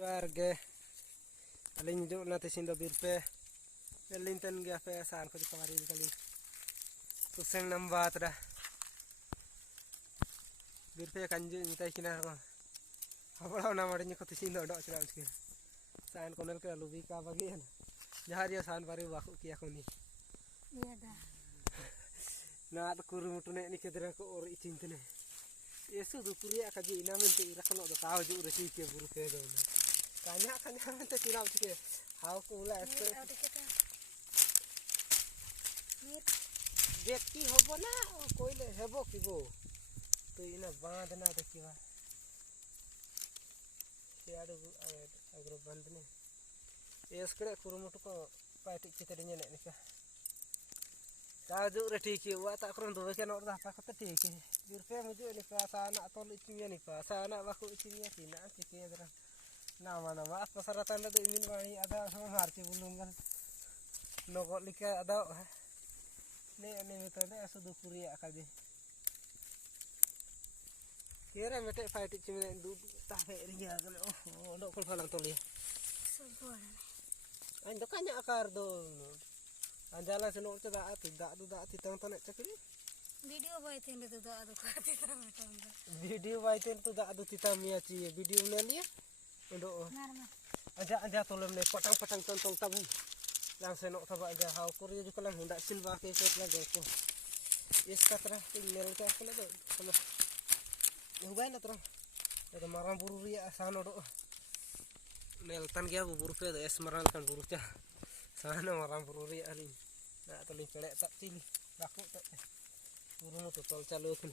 Juar ge aling jo na te sindo birpe linten ge pe san ko kamari kali tuseng namba tra birpe kanju mitai kina ko habala na mari ko te sindo do chra uske san konel ke lubi ka bagian jahar ya san baru baku kia ko ni iya dah na at kuru mutune ni kedra ko or icintene yesu du kuria kaji ina mente ira kono do tahu ju resi ke birpe do kanya mente tinau tike how ko la व्यक्ति होबो ना कोइले हेबो किबो तो इना बांधना देखिवा सियाडु अग्र बंधने एस्कड़े कुरुमुटु को पाटी चितड़िने ने निका ताजु रे ठीक वा ता करन दो के नोर दा पा ठीक बिरपे मुजु निका साना तोल इचिया निका साना बाकु इचिया सिना ठीक दरा nama pasaratan itu ingin wani ada sama harci bulungan nogok lika ada ini metode sudah kuria kali kira mete fight cuma du tahe ria kan oh ndok kul falang toli ando kanya akar do anjala seno coba tidak du dak titang tonek cakri video baiten itu dak adu titang tonda video baiten tu dak adu titang mia ci video nelia Undo aja tolong ne patang tontong tabun lang senok taba aja hau kuri juga lang hendak silva ke kot la go yes katra tinggal ke apa do sama nyobain atro ada marang buru ria sana do neltan gya buru pe es marang kan buru cha sana marang buru ria ali na toli pelek tak cili laku tak buru no tol calo kan